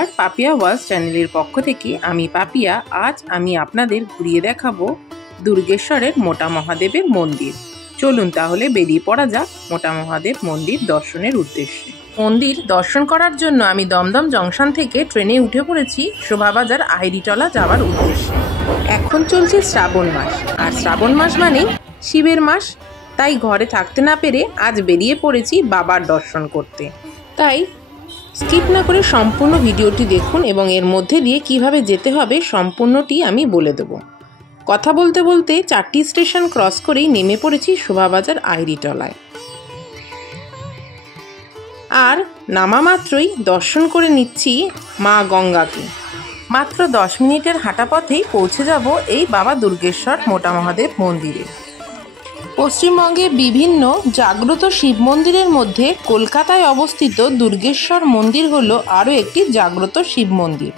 নমস্কার, পাপিয়া ওয়াজ চ্যানেলের পক্ষ থেকে আমি পাপিয়া। আজ আমি আপনাদের ঘুরিয়ে দেখাবো দুর্গেশ্বরের মোটা মহাদেবের মন্দির। চলুন তাহলে বেরিয়ে পড়া যাক মোটা মহাদেব মন্দির দর্শনের উদ্দেশ্যে। মন্দির দর্শন করার জন্য আমি দমদম জংশন থেকে ট্রেনে উঠে পড়েছি শোভাবাজার আহিরিটলা যাওয়ার উদ্দেশ্যে। এখন চলছে শ্রাবণ মাস, আর শ্রাবণ মাস মানেই শিবের মাস। তাই ঘরে থাকতে না পেরে আজ বেরিয়ে পড়েছি বাবার দর্শন করতে। তাই স্কিপ না করে সম্পূর্ণ ভিডিওটি দেখুন এবং এর মধ্যে দিয়ে কিভাবে যেতে হবে সম্পূর্ণটি আমি বলে দেব। কথা বলতে বলতে 4টি স্টেশন ক্রস করেই নেমে পড়েছি শোভাবাজার আহিরিটলায়। আর নামা মাত্রই দর্শন করে নিচ্ছি মা গঙ্গাকে। মাত্র 10 মিনিটের হাঁটা পথেই পৌঁছে যাব এই বাবা দুর্গেশ্বর মোটা মহাদেব মন্দিরে। পশ্চিমবঙ্গে বিভিন্ন জাগ্রত শিব মন্দিরের মধ্যে কলকাতায় অবস্থিত দুর্গেশ্বর মন্দির হলো আরও একটি জাগ্রত শিব মন্দির।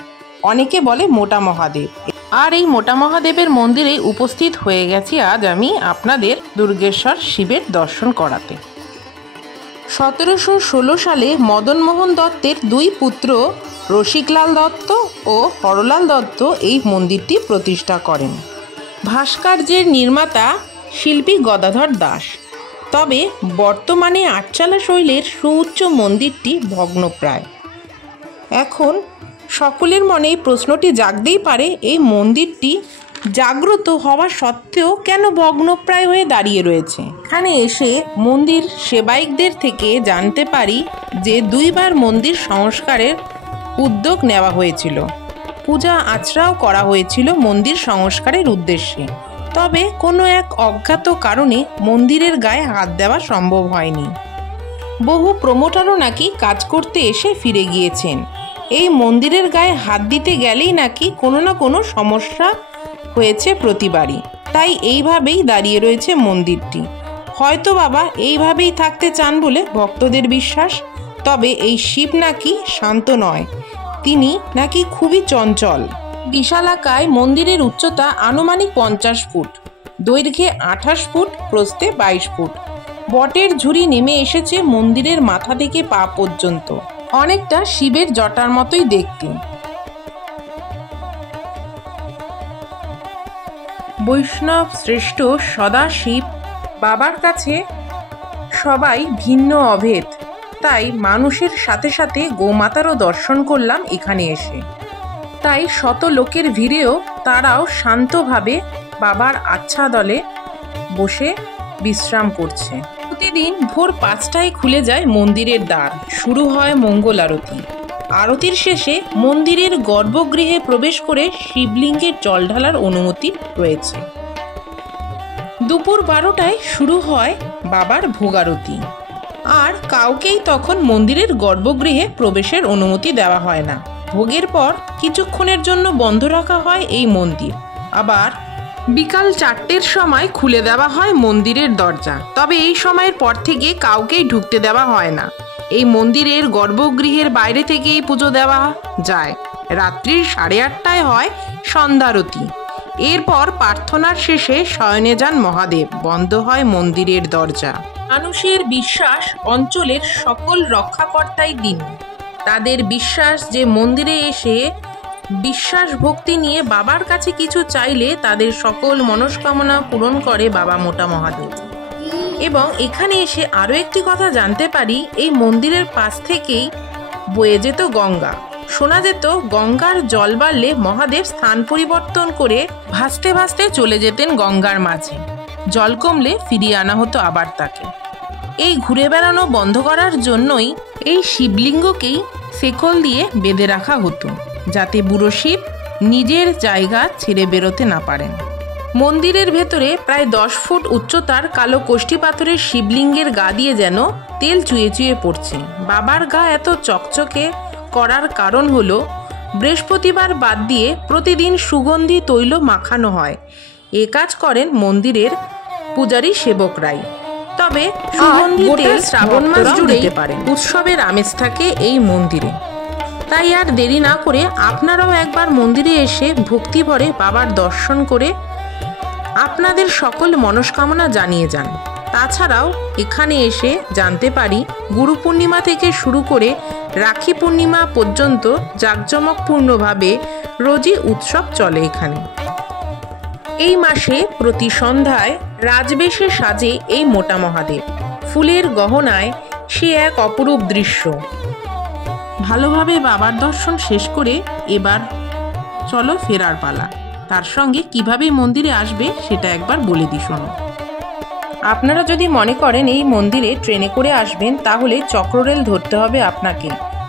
অনেকে বলে মোটা মহাদেব। আর এই মোটা মহাদেবের মন্দিরে উপস্থিত হয়ে গেছি আজ আমি আপনাদের দুর্গেশ্বর শিবের দর্শন করাতে। 1716 সালে মদনমোহন দত্তের 2 পুত্র রসিকলাল দত্ত ও হরলাল দত্ত এই মন্দিরটি প্রতিষ্ঠা করেন। ভাস্কর্যের নির্মাতা শিল্পী গদাধর দাস। তবে বর্তমানে আটচালা শৈলের সুউচ্চ মন্দিরটি ভগ্নপ্রায়। এখন সকলের মনে প্রশ্নটি জাগতেই পারে, এই মন্দিরটি জাগ্রত হওয়া সত্ত্বেও কেন ভগ্নপ্রায় হয়ে দাঁড়িয়ে রয়েছে। এখানে এসে মন্দির সেবায়িকদের থেকে জানতে পারি যে 2 বার মন্দির সংস্কারের উদ্যোগ নেওয়া হয়েছিল। পূজা আচরাও করা হয়েছিল মন্দির সংস্কারের উদ্দেশ্যে। তবে কোনো এক অজ্ঞাত কারণে মন্দিরের গায়ে হাত দেওয়া সম্ভব হয়নি। বহু প্রমোটারও নাকি কাজ করতে এসে ফিরে গিয়েছেন। এই মন্দিরের গায়ে হাত দিতে গেলেই নাকি কোনো না কোনো সমস্যা হয়েছে প্রতিবারই। তাই এইভাবেই দাঁড়িয়ে রয়েছে মন্দিরটি। হয়তো বাবা এইভাবেই থাকতে চান বলে ভক্তদের বিশ্বাস। তবে এই শিব নাকি শান্ত নয়, তিনি নাকি খুবই চঞ্চল। বিশালাকায় মন্দিরের উচ্চতা আনুমানিক 50 ফুট, দৈর্ঘ্যে 28 ফুট, প্রস্থে 22 ফুট। বটের ঝুড়ি নেমে এসেছে মন্দিরের মাথা থেকে পা পর্যন্ত, অনেকটা শিবের জটার মতোই দেখতে। বৈষ্ণব শ্রেষ্ঠ সদাশিব বাবার কাছে সবাই ভিন্ন অভেদ। তাই মানুষের সাথে সাথে গোমাতারও দর্শন করলাম এখানে এসে। তাই শত লোকের ভিড়েও তারাও শান্তভাবে বাবার আচ্ছাদলে বসে বিশ্রাম করছে। প্রতিদিন ভোর 5টায় খুলে যায় মন্দিরের দ্বার, শুরু হয় মঙ্গল আরতি। আরতির শেষে মন্দিরের গর্ভগৃহে প্রবেশ করে শিবলিঙ্গের জল ঢালার অনুমতি রয়েছে। দুপুর 12টায় শুরু হয় বাবার ভোগারতি। আর কাউকেই তখন মন্দিরের গর্ভগৃহে প্রবেশের অনুমতি দেওয়া হয় না। ভোগের পর কিছুক্ষণের জন্য বন্ধ রাখা হয় এই মন্দির। আবার বিকাল 4টের সময় খুলে দেওয়া হয় মন্দিরের দরজা। তবে এই সময়ের পর থেকে কাউকেই ঢুকতে দেওয়া হয় না। এই মন্দিরের গর্ভগৃহের বাইরে থেকেই পুজো দেওয়া যায়। রাত্রির 8:30টায় হয় সন্ধ্যারতি। এরপর প্রার্থনার শেষে শয়নে যান মহাদেব, বন্ধ হয় মন্দিরের দরজা। মানুষের বিশ্বাস অঞ্চলের সকল রক্ষাকর্তাই দিন। তাদের বিশ্বাস যে মন্দিরে এসে বিশ্বাস ভক্তি নিয়ে বাবার কাছে কিছু চাইলে তাদের সকল মনস্কামনা পূরণ করে বাবা মোটা মহাদেব। এবং এখানে এসে আরও একটি কথা জানতে পারি, এই মন্দিরের পাশ থেকেই বয়ে যেত গঙ্গা। শোনা যেত গঙ্গার জল বাড়লে মহাদেব স্থান পরিবর্তন করে ভাসতে ভাসতে চলে যেতেন গঙ্গার মাঝে। জল কমলে ফিরিয়ে আনা হতো আবার তাকে। এই ঘুরে বেড়ানো বন্ধ করার জন্যই এই শিবলিঙ্গকেই শেকল দিয়ে বেঁধে রাখা হতো, যাতে বুড়ো শিব নিজের জায়গা ছেড়ে বেরোতে না পারেন। মন্দিরের ভেতরে প্রায় 10 ফুট উচ্চতার কালো কোষ্ঠী পাথরের শিবলিঙ্গের গা দিয়ে যেন তেল চুয়ে চুয়ে পড়ছে। বাবার গা এত চকচকে করার কারণ হলো বৃহস্পতিবার বাদ দিয়ে প্রতিদিন সুগন্ধি তৈল মাখানো হয়। এ কাজ করেন মন্দিরের পূজারী সেবকরাই। তবে সুগন্ধি তেল শ্রাবণ মাস জুড়েই উৎসবের আমেজ থাকে এই মন্দিরে। তাই আর দেরি না করে আপনারাও একবার মন্দিরে এসে ভক্তি ভরে বাবার দর্শন করে আপনাদের সকল মনস্কামনা জানিয়ে যান। তাছাড়াও এখানে এসে জানতে পারি গুরু পূর্ণিমা থেকে শুরু করে রাখি পূর্ণিমা পর্যন্ত জাঁকজমকপূর্ণভাবে রোজই উৎসব চলে এখানে। এই মাসে প্রতি সন্ধ্যায় রাজবেশে সাজে এই মোটা মহাদেব। ফুলের গহনায় সে এক অপরূপ দৃশ্য। ভালোভাবে বাবার দর্শন শেষ করে এবার চলো ফেরার পালা। তার সঙ্গে কিভাবে মন্দিরে আসবে সেটা একবার বলে দিই শোনো। আপনারা যদি মনে করেন এই মন্দিরে ট্রেনে করে আসবেন, তাহলে চক্ররেল ধরতে হবে আপনাকে।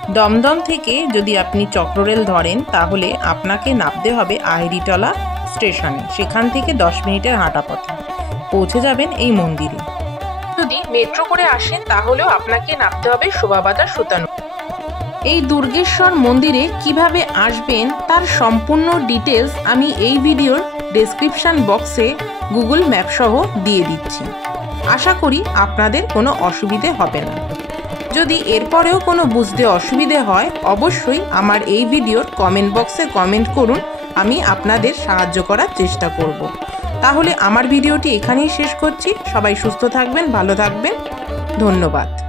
দমদম থেকে যদি আপনি চক্ররেল ধরেন তাহলে আপনাকে নামতে হবে আহিরিটলা স্টেশনে। সেখান থেকে 10 মিনিটের হাঁটা পথে পৌঁছে যাবেন এই মন্দিরে। যদি মেট্রো করে আসেন তাহলেও আপনাকে নামতে হবে শোভাবাজার সুতানু। এই দুর্গেশ্বর মন্দিরে কিভাবে আসবেন তার সম্পূর্ণ ডিটেলস আমি এই ভিডিওর ডেসক্রিপশন বক্সে গুগল ম্যাপ সহ দিয়ে দিচ্ছি। আশা করি আপনাদের কোনো অসুবিধে হবে না। যদি এরপরেও কোনো বুঝতে অসুবিধে হয় অবশ্যই আমার এই ভিডিওর কমেন্ট বক্সে কমেন্ট করুন, আমি আপনাদের সাহায্য করার চেষ্টা করব। তাহলে আমার ভিডিওটি এখানেই শেষ করছি। সবাই সুস্থ থাকবেন, ভালো থাকবেন, ধন্যবাদ।